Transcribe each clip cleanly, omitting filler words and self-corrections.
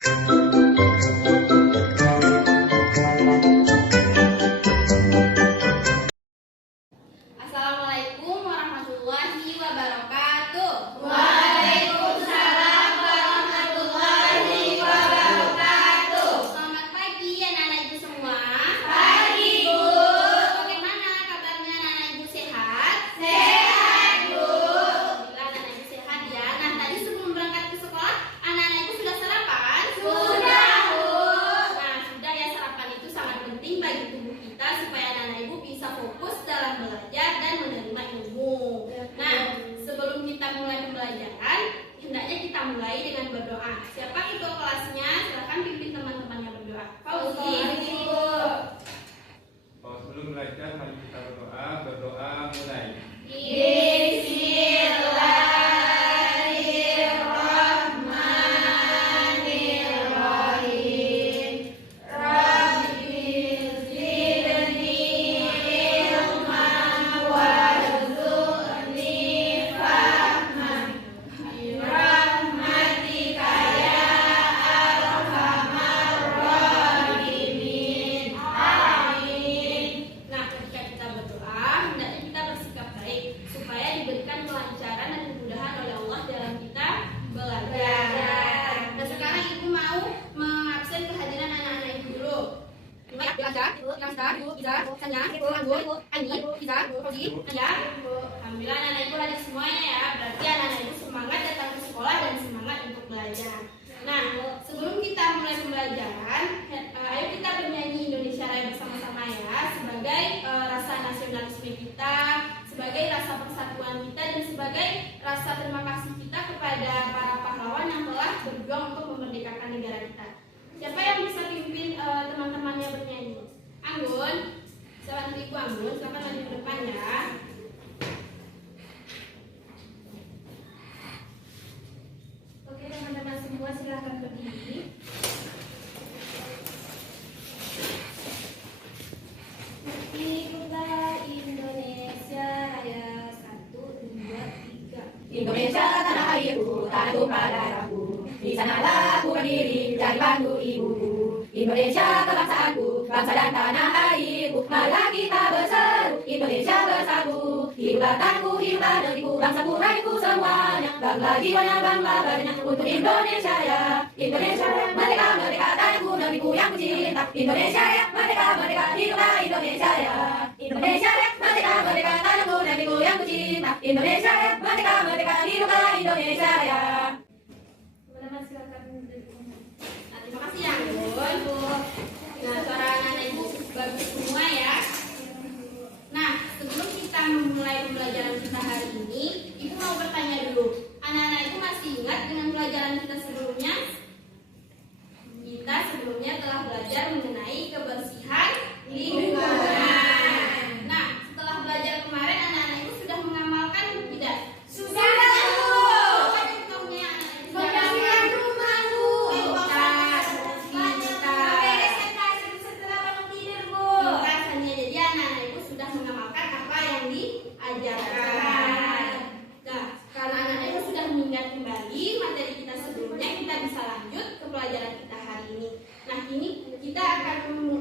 Assalamualaikum warahmatullahi wabarakatuh. Waalaikumsalam warahmatullahi wabarakatuh. Selamat pagi anak-anak ibu semua. Pagi, Bu. Bagaimana kabarnya anak-anak ibu, sehat? Sehat, Bu. Alhamdulillah anak-anak ibu sehat ya. Nah, tadi sebelum berangkat ke sekolah, anak-anak ibu sudah sarapan? Sudah, Bu. Nah, sudah ya, sarapan itu sangat penting bagi tubuh kita supaya anak-anak ibu bisa fokus dalam belajar dan menerima ilmu. Nah, sebelum kita mulai pembelajaran, hendaknya kita mulai dengan berdoa. Siapa ketua kelasnya? Silakan pimpin teman-temannya berdoa. Fauzi. Sebelum belajar, mari kita berdoa mulai. Bismillahirrahmanirrahim. Rabbi zidni ilman warzuqni fahman birahmatika ya arhamar rahimin. Amin. Nah, ketika kita berdoa, hendaknya kita bersikap baik supaya diberikan kelancaran dan kemudahan oleh Allah dalam kita belajar. Nah, sekarang ibu mau mengabsen kehadiran anak-anak ibu dulu. Alhamdulillah anak-anak ibu hadir semuanya ya. Berarti anak-anak ibu semangat datang ke sekolah dan semangat untuk belajar. Nah, sebelum kita mulai pembelajaran, ayo kita bernyanyi Indonesia Raya bersama-sama ya, sebagai rasa nasionalisme kita, sebagai rasa persatuan kita, dan sebagai rasa terima kasih kita kepada para pahlawan yang telah berjuang untuk memerdekakan negara kita. Siapa yang bisa pimpin teman-temannya bernyanyi? Anggun, salam ibu Anggun, silakan maju ke depan ya. Oke teman-teman semua, silahkan berdiri. Ikutlah Indonesia Raya, 1, 2, 3. Indonesia tanah airku, tanah tumpah darahku. Di sanalah aku berdiri, jadi bantu ibuku. Indonesia kebangsaanku, bangsa dan tanah airku. Marilah kita berseru, Indonesia bersatu. Hiduplah tanahku, hiduplah negeriku, bangsaku, rakyatku semuanya. Bangga jiwanya, bangga badannya untuk Indonesia ya. Indonesia ya, merdeka, merdeka, tanahku, negeriku yang kucinta. Indonesia ya, merdeka, merdeka, hiduplah Indonesia ya. Indonesia ya, merdeka, merdeka, tanahku, negeriku yang kucinta. Indonesia ya, merdeka, merdeka, hiduplah Indonesia ya. Teman-teman silahkan berdiri. Nah, terima kasih ya Anggun. Nah, suara anak-anak ibu bagus semua ya. Nah, sebelum kita memulai pembelajaran kita hari ini, ibu mau bertanya dulu. Anak-anak ibu masih ingat dengan pelajaran kita sebelumnya? Kita sebelumnya telah belajar mengenai kebersihan lingkungan. Nah, setelah belajar kemarin, anak-anak ibu sudah mengamalkan tidak? Sudah, Bu. Apa yang tahunya anak-anak ibu sudah Membersihkan rumah, Bu. Membereskan kasur setelah bangun tidur, Bu. Hanya jadi anak-anak ibu sudah mengamalkan apa yang diajarkan. Nah, karena anak-anak ibu sudah mengingat kembali materi kita sebelumnya, kita bisa lanjut ke pelajaran kita hari ini. Nah, ini kita akan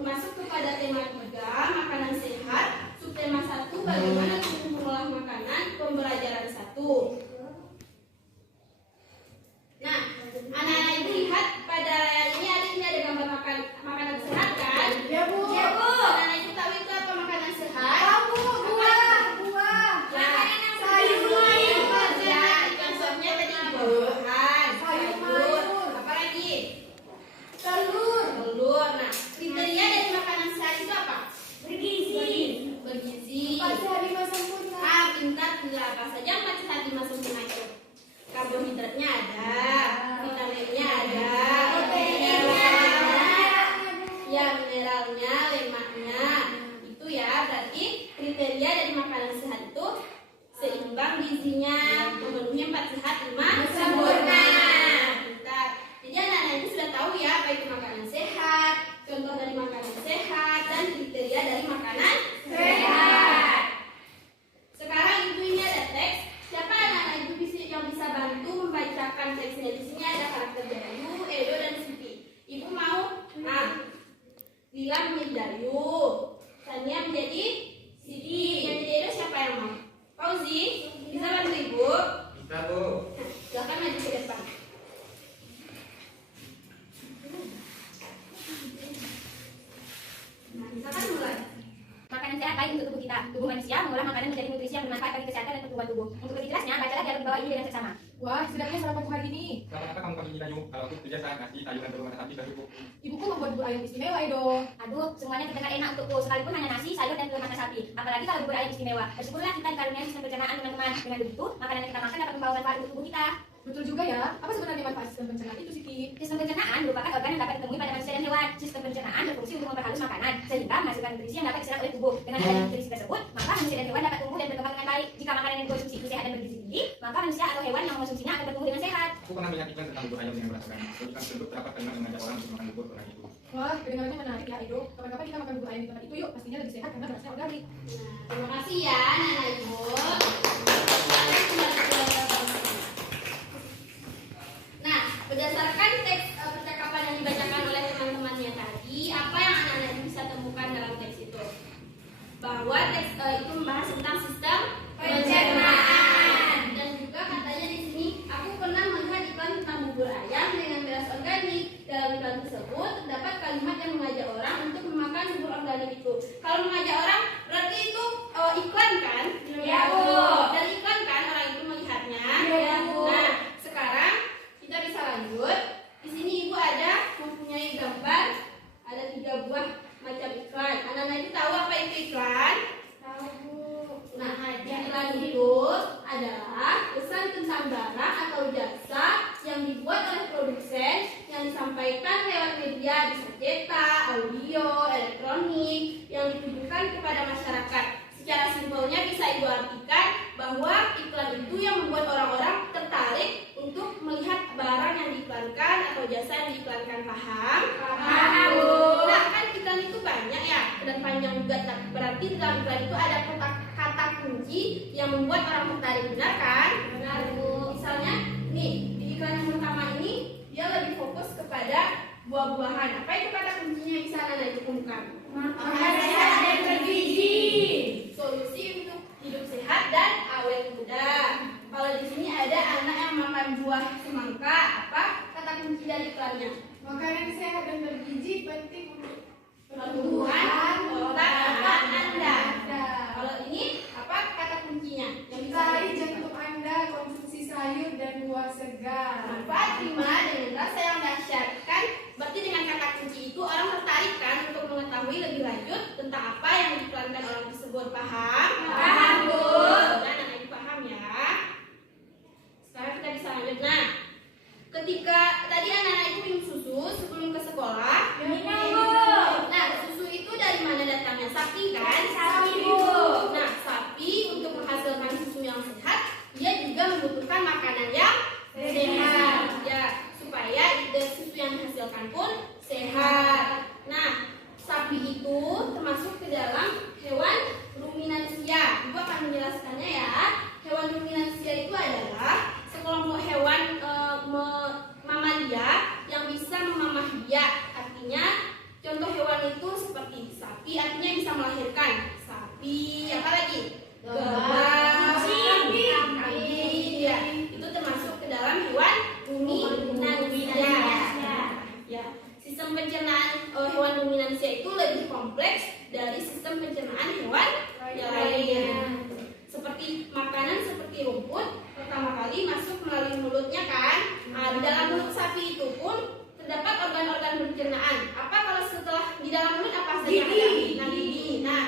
masuk kepada tema 3, makanan sehat. Subtema 1, bagaimana kita mengolah makanan, pembelajaran 1. Nah, anak-anak ibu lihat pada layar ini ada gambar makanan sehat kan? Ya, Bu. Ya, Bu. Anak-anak ibu tahu itu apa makanan sehat? Tahu, buah. Makanan yang sayur. Ya, contohnya tadi buah-buahan, sayur, apa lagi? Telur. Telur. Nah, kriteria dari makanan sehat itu apa? Bergizi. Bergizi. Pasti hari masa sempurna. Pintar tidak apa saja empat sehat dimasukin itu. Karbohidratnya ada, vitaminnya ada, Proteinnya mineralnya, ada. ya mineralnya, lemaknya. Itu ya, berarti kriteria dari makanan sehat itu seimbang gizinya, memenuhi 4 sehat 5 sempurna. Pintar. Jadi anak-anak itu sudah tahu ya apa itu makanan sehat, contoh dari makanan sehat, dan kriteria dari makanan sehat. Sekarang ibu ini ada teks. Siapa anak-anak ibu yang bisa bantu membacakan teksnya? Di sini ada karakter Jayu, Edo, dan Siti. mengolah makanan menjadi nutrisi yang bermanfaat bagi kesehatan dan pertumbuhan tubuh. Untuk lebih jelasnya, bacalah dialog bawah ini dengan seksama. Wah, sedapnya sarapanku hari ini. Kenapa kamu kami Ayu? Kalau aku kerja saat ngasih sayuran berumah tapi ibuku. Ibuku membuat bubur ayam istimewa, Edo. Aduh, semuanya terdengar enak untukku, sekalipun hanya nasi, sayur, dan telur mata sapi. Apalagi kalau bubur ayam istimewa. Bersyukurlah kita dikaruniai sistem pencernaan, teman-teman. Dengan begitu, makanan yang kita makan dapat membawa manfaat untuk tubuh kita. Betul juga ya. Apa sebenarnya manfaat sistem pencernaan itu, Siti? Sistem pencernaan merupakan organ yang dapat ditemui pada manusia dan hewan. Sistem pencernaan berfungsi untuk memperhalus makanan, sehingga menghasilkan nutrisi yang dapat diserap oleh tubuh. Dengan adanya nutrisi tersebut, maka manusia dan hewan dapat tumbuh dan berkembang dengan baik. Jika makanan yang dikonsumsi itu sehat dan bergizi tinggi, maka manusia atau hewan yang mengonsumsinya akan bertumbuh dengan sehat. Aku pernah melihat iklan tentang bubur ayam yang beras organik. Iklan tersebut dapat dengan mengajak orang untuk makan bubur organik itu. Wah, kedengarannya menarik ya, Edo. Kapan-kapan kita makan bubur ayam di tempat itu yuk. Pastinya lebih sehat karena berasnya organik. Terima kasih ya, Nana Ibu. Sekarang kembali ke pelajaran. Nah, berdasarkan teks percakapan yang dibacakan oleh teman-temannya tadi, apa yang anak-anak bisa temukan dalam teks itu? Bahwa teks itu membahas tentang sistem pencernaan. Dan juga katanya di sini, aku pernah melihat iklan tentang bubur ayam dengan beras organik. Dalam iklan tersebut terdapat kalimat yang mengajak orang untuk memakan bubur organik itu. Kalau mengajak orang, berarti itu iklan kan? Iya, Bu. Dan iklan kan orang itu melihatnya. Iya, Bu. Nah, sekarang kita bisa lanjut. Di sini Ibu ada mempunyai gambar, ada 3 buah macam iklan. Anak-anak itu tahu apa itu iklan? Tahu, Bu. Nah, iklan itu adalah pesan tentang barang atau jasa yang dibuat oleh produsen yang disampaikan lewat media, bisa cetak, audio, elektronik, yang ditujukan kepada masyarakat. Secara simpelnya bisa Ibu artikan bahwa iklan itu yang membuat orang-orang tertarik untuk melihat barang yang diiklankan atau jasa yang diiklankan. Paham? Paham, Bu. Nah, kan iklan itu banyak ya dan panjang juga. Berarti dalam iklan itu ada kata kunci yang membuat orang tertarik, benar kan? Benar, Bu. Misalnya, nih di iklan yang pertama ini dia lebih fokus kepada buah-buahan. Apa itu kata kuncinya yang bisa Anak ditemukan? Makanan sehat dan bergizi. Solusi untuk hidup sehat dan awet muda. Kalau di sini ada anak yang makan buah semangka, apa kata kunci dari iklannya? Makanan sehat dan bergizi penting untuk Pertumbuhan otak anak Anda. Anda. Kalau ini apa kata kuncinya? Yang bisa Cari jantung Anda, konsumsi sayur dan buah segar. manfaat prima dengan rasa yang dahsyat. Kan berarti dengan kata kunci itu orang tertarik kan untuk mengetahui lebih lanjut tentang apa yang diiklankan orang tersebut. Paham? Paham, Bu. Nah, anak ibu paham ya. Sekarang kita bisa lanjut. Nah, ketika tadi anak-anak ibu minum susu sebelum ke sekolah. Minum, Bu. Nah, susu itu dari mana datangnya? Sapi kan? Sapi, Bu. Nah, sapi untuk menghasilkan susu yang sehat, dia juga membutuhkan makanan yang sehat. Ya, supaya susu yang dihasilkan pun sehat. Nah, sapi itu termasuk ke dalam hewan ruminansia. Ibu akan menjelaskannya ya. Hewan ruminansia itu adalah sekelompok hewan mamalia yang bisa memamah biak. Artinya contoh hewan itu seperti sapi, artinya bisa melahirkan. Sapi, apa lagi? Kambing, ya, itu termasuk ke dalam hewan ruminansia. Ya, sistem pencernaan hewan ruminansia itu lebih kompleks dari sistem pencernaan hewan yang lain. Seperti makanan seperti rumput, pertama kali masuk melalui mulutnya kan. Nah, di dalam mulut sapi itu pun terdapat organ-organ pencernaan. Apa kalau setelah di dalam mulut apa saja? Gigi. Nah, gigi. Nah,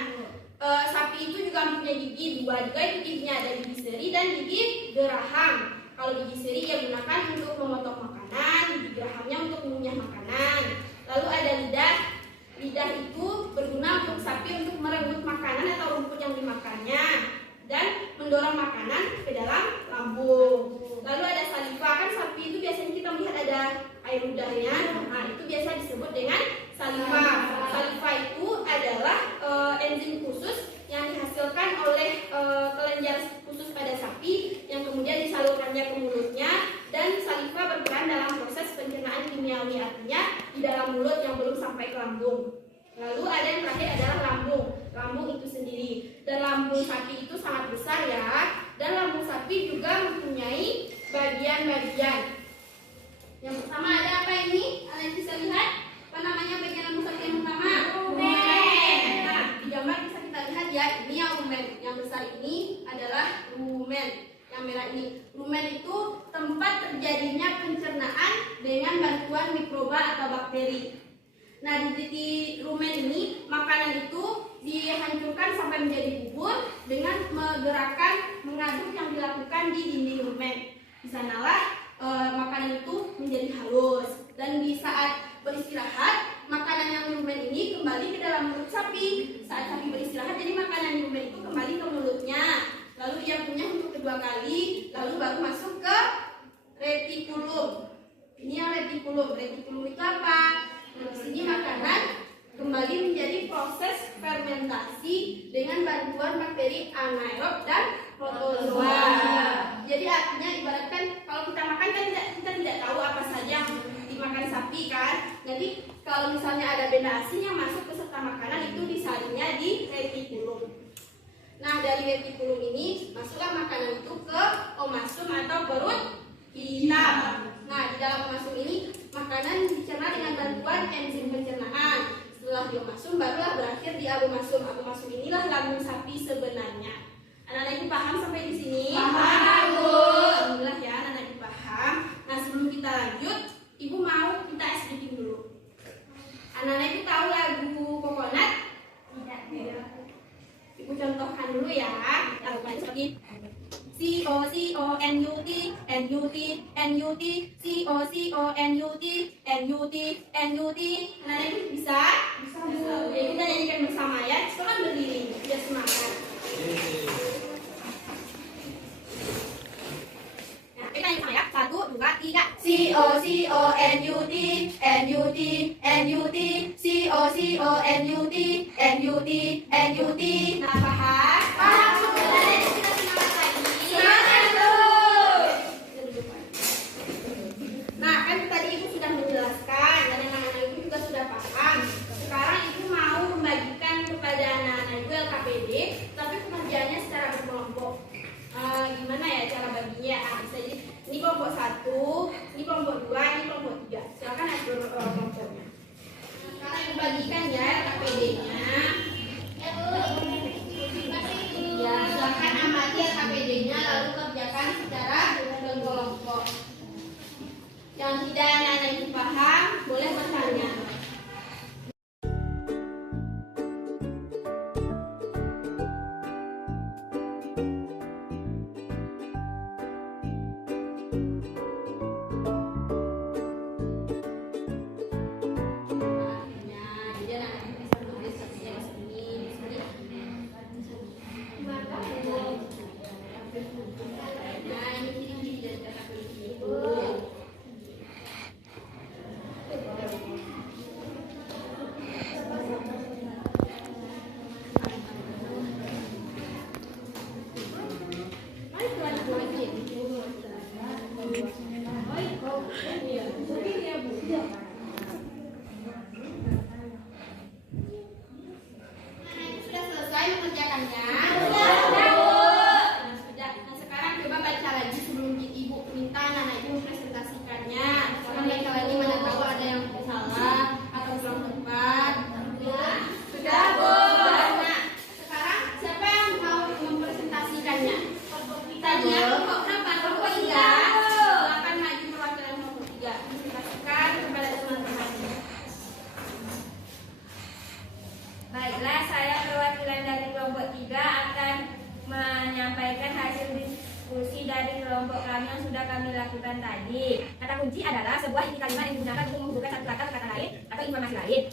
sapi itu juga mempunyai gigi 2 juga, itu giginya ada gigi seri dan gigi geraham. Kalau gigi seri ia gunakan untuk memotong makanan, gigi gerahamnya untuk mengunyah makanan. Lalu ada lidah. Lidah itu berguna untuk sapi untuk merebut makanan atau rumput yang dimakannya dan mendorong makanan ke dalam lambung. Lalu ada saliva, kan sapi itu biasanya kita melihat ada air ludahnya. Nah, itu biasa disebut dengan saliva. Saliva itu adalah enzim khusus yang dihasilkan oleh kelenjar khusus pada sapi yang kemudian disalurkannya ke mulutnya, dan saliva berperan dalam proses pencernaan kimiawi, artinya di dalam mulut yang belum sampai ke lambung. Lalu ada yang terakhir adalah lambung. Lambung itu sendiri, dan lambung sapi itu sangat besar ya. Dan lambung sapi juga mempunyai bagian-bagian. Yang pertama ada apa ini? Kalian bisa lihat apa namanya bagian lambung sapi yang pertama? Rumen. Nah, di gambar bisa kita lihat ya, ini yang rumen yang besar bakteri. Nah, di reti rumen ini makanan itu dihancurkan sampai menjadi bubur dengan menggerakkan mengaduk yang dilakukan di dinding rumen. Di sanalah makanan itu menjadi halus, dan di saat beristirahat makanan yang di rumen ini kembali ke dalam mulut sapi. Saat sapi beristirahat, jadi makanan di rumen itu kembali ke mulutnya, lalu ia punya untuk kedua kali, lalu baru masuk ke retikulum. Ini yang retikulum. Retikulum itu apa? Nah, di sini makanan kembali menjadi proses fermentasi dengan bantuan bakteri anaerob dan protozoa. Jadi artinya ibaratkan kalau kita makan kan kita tidak tahu apa saja yang dimakan sapi kan. Jadi kalau misalnya ada benda asing yang masuk ke serta makanan, itu disaringnya di retikulum. Nah, dari retikulum ini masuklah makanan itu ke omasum atau perut hitam. Nah, di dalam omasum ini makanan dicerna dengan bantuan enzim pencernaan. Setelah di omasum barulah berakhir di abomasum. Abomasum inilah lambung sapi sebenarnya. Anak-anak ibu paham sampai di sini? Paham, Bu. Alhamdulillah ya, anak-anak ibu paham. Nah, sebelum kita lanjut, ibu mau kita explicating dulu. Anak-anak ibu tahu lagu Coconut? Tidak. Ibu contohkan dulu ya. Lagunya seperti COCONUT NUT NUT COCONUT NUT NUT. Nah, ini bisa? Bisa. Jadi kita nyanyikan bersama ya. Silakan berdiri biar semangat. Nah, kita nyanyi sama ya. 1, 2, 3. COCONUT NUT NUT COCONUT NUT NUT. Nah, paham? Paham. Kita semangat lagi. Nah, kan tadi ibu sudah menjelaskan dan anak-anak ibu juga sudah paham. Sekarang ibu mau membagikan kepada anak-anak ibu LKPD, tapi pengerjaannya secara berkelompok. Gimana ya cara baginya? Bisa jadi ini kelompok 1, ini kelompok 2, ini kelompok 3. Silakan atur kelompoknya. Nah, sekarang ibu bagikan ya LKPD-nya. Ya, silakan amati LKPD-nya lalu kerjakan secara berkelompok. Yang tidak anak-anak ibu paham boleh bertanya. Jadi anak-anak bisa menulis satunya di sini, di sini. Nah, ini ciri-ciri dari LKPD itu. Sudah selesai mengerjakannya? Sudah. Nah, sekarang coba baca lagi sebelum ibu minta anak-anak ibu mempresentasikannya. Sekarang baca lagi, mana tahu ada yang salah atau kurang tepat. Sudah, Bu. Nah, sekarang siapa yang mau mempresentasikannya? Tadinya kelompok berapa? Kelompok 3. Silakan maju perwakilan kelompok 3. Presentasikan kepada teman-teman. Baiklah, saya perwakilan dari kelompok 3 akan menyampaikan hasil diskusi dari kelompok kami yang sudah kami lakukan tadi. Kata kunci adalah sebuah inti kalimat yang digunakan untuk menghubungkan satu kata ke kata lain atau informasi lain.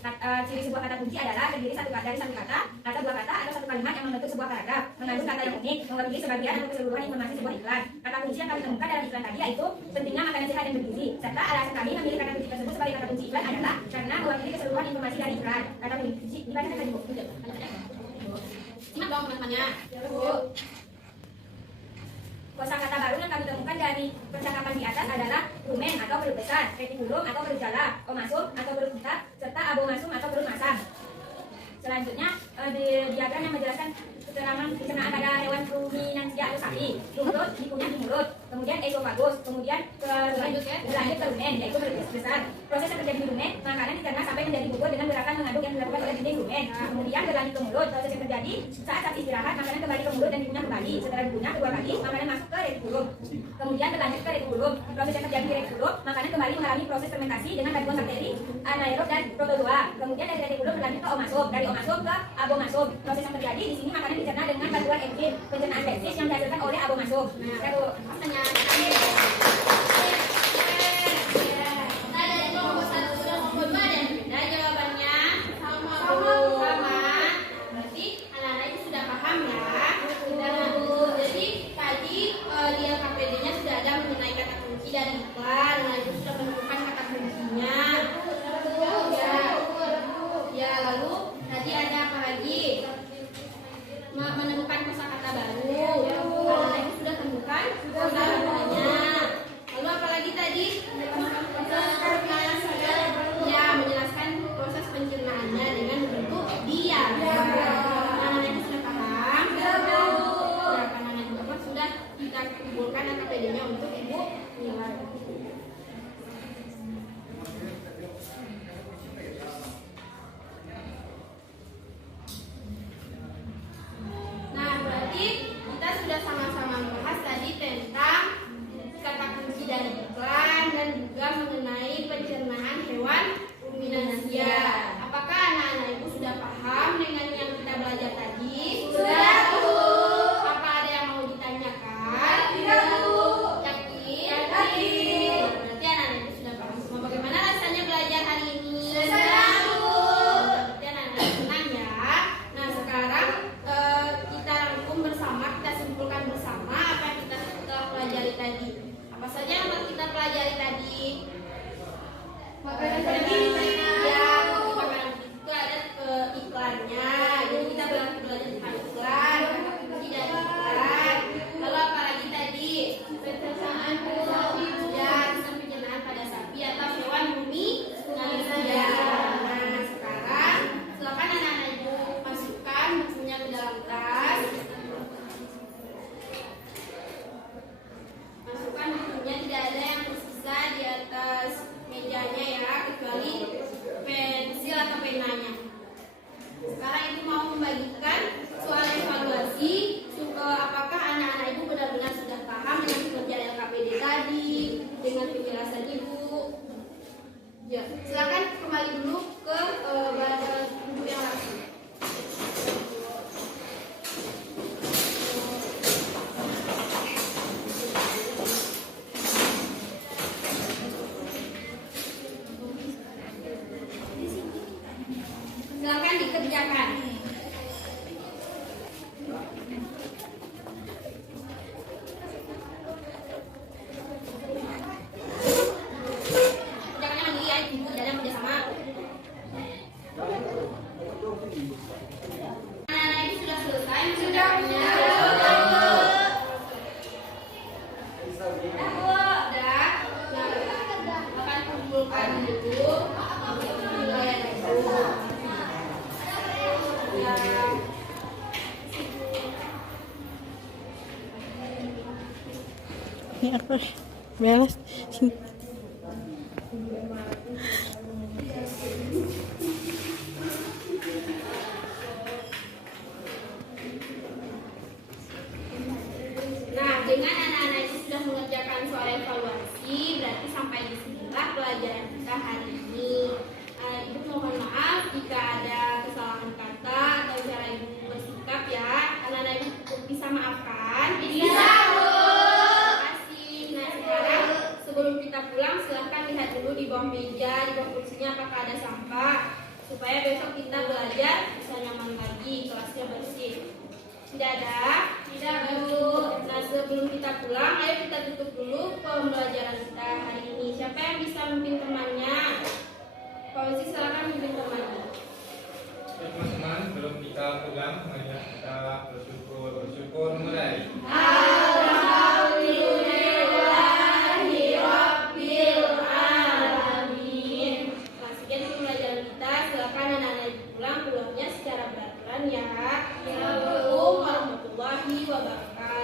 Ciri sebuah kata kunci adalah terdiri dari satu kata, dua kata, atau satu kalimat yang membentuk sebuah paragraf, mengandung kata yang unik, mewakili sebagian atau keseluruhan informasi sebuah iklan. Kata kunci yang kami temukan dalam iklan tadi yaitu pentingnya makanan sehat dan bergizi. Serta alasan kami memilih kata kunci tersebut sebagai kata kunci iklan adalah karena mewakili keseluruhan informasi dari iklan. Kata kunci dibaca tadi, Bu. Simak dong teman-temannya. Kosakata baru yang kami temukan dari percakapan di atas adalah rumen atau perut besar, retikulum atau perut jala, omasum atau perut hitam, serta abomasum atau perut masam. Selanjutnya, di diagram yang menjelaskan keterangan pencernaan pada hewan ruminansia atau sapi. Rumput dikunyah di mulut, kemudian esofagus, kemudian berlanjut ke rumen, yaitu perut besar. Proses yang terjadi di rumen, makanan dicerna sampai menjadi bubur dengan gerakan mengaduk yang dilakukan oleh dinding rumen. Kemudian berlanjut ke mulut. Proses yang terjadi saat istirahat, makanan kembali ke mulut dan dikunyah kembali. Setelah dikunyah kedua kali, makanan masuk ke retikulum. Kemudian berlanjut ke retikulum. Proses yang terjadi di retikulum, makanan kembali mengalami proses fermentasi dengan bantuan bakteri anaerob dan protozoa. Kemudian dari retikulum berlanjut ke omasom, dari omasom ke abomasom. Proses yang terjadi di sini makanan dicerna dengan bantuan enzim pencernaan pepsis yang dihasilkan oleh abomasom. Satu. Pertanyaan terakhir. Nah, dari kelompok 1 dan kelompok 2 ada yang beda jawabannya. Sama. Berarti anak-anak itu sudah paham ya. Jadi tadi di LKPD-nya sudah ada mengenai kata kunci dan iklan. Nah, itu sudah menemukan kata kuncinya. Ya, lalu tadi ada apa lagi? Menemukan kosakata baru. Anak-anak itu sudah temukan kosakatanya. Lalu apa lagi tadi? Ya, menjelaskan proses pencernaannya dengan bentuk diam. Anak-anak itu sudah paham. Ya, anak-anak juga sudah kita kumpulkan LKPD-nya untuk ibu nilai. Nah, berarti kita sudah sama-sama membahas tadi tentang kata kunci dari iklan dan juga mengenai pencernaan hewan ruminansia. Apakah anak-anak ibu sudah paham dengan yang kita belajar tadi? Sudah, Bu. Apa ada yang mau ditanyakan? Tidak, Bu. Yakin? Berarti anak-anak ibu sudah paham semua. Bagaimana rasanya belajar hari ini? Senang, Bu. Berarti anak-anak senang ya. Nah, sekarang kita rangkum bersama, kita simpulkan bersama apa yang kita telah pelajari tadi. Apa saja yang telah kita pelajari tadi? Makanan Ya, makanan itu ada iklannya. Jadi kita belajar tentang iklan, kata kunci dari iklan. Lalu apa lagi tadi? Pencernaan pada sapi. Ya, pencernaan pada sapi atau hewan ruminansia. Nah, sekarang silakan anak-anak ibu masukkan bukunya ke dalam tas. Masukkan bukunya, tidak ada yang tersisa di atas mejanya ya, kecuali pensil atau penanya. Sekarang ibu mau membagikan soal evaluasi. Apakah anak-anak ibu benar-benar sudah paham dengan pengerjaan LKPD tadi, dengan penjelasan ibu? Ya, silakan kembali dulu ke buku yang langsung. Silakan dikerjakan. Kerjakannya mandiri ya, ibu jalan kerjasama. Anak-anak ini sudah selesai mengerjakannya. Sudah. Nah, akan kumpulkan dulu nilai itu. Ini aku beres. Nah, dengan anak-anak itu sudah mengerjakan soal evaluasi, berarti sampai di sinilah pelajaran kita hari ini. Ibu mohon maaf jika ada kesalahan kata atau cara ibu bersikap ya. Anak-anak ibu bisa maafkan? Bisa, Bu. Terima kasih. Nah, sekarang sebelum kita pulang silahkan lihat dulu di bawah meja, di bawah kursinya apakah ada sampah, supaya besok kita belajar bisa nyaman lagi, kelasnya bersih. Tidak ada? Tidak, Bu. Nah, sebelum kita pulang, ayo kita tutup dulu pembelajaran kita hari ini. Siapa yang bisa memimpin temannya? Fauzi, silakan memimpin temannya. Ya, teman-teman, sebelum kita pulang, semuanya kita bersyukur mulai. Alhamdulillahirobbilalamin. Nah, sekian pembelajaran kita. Silakan anak-anak ibu pulangnya secara beraturan ya. Assalamualaikum warahmatullahi wabarakatuh.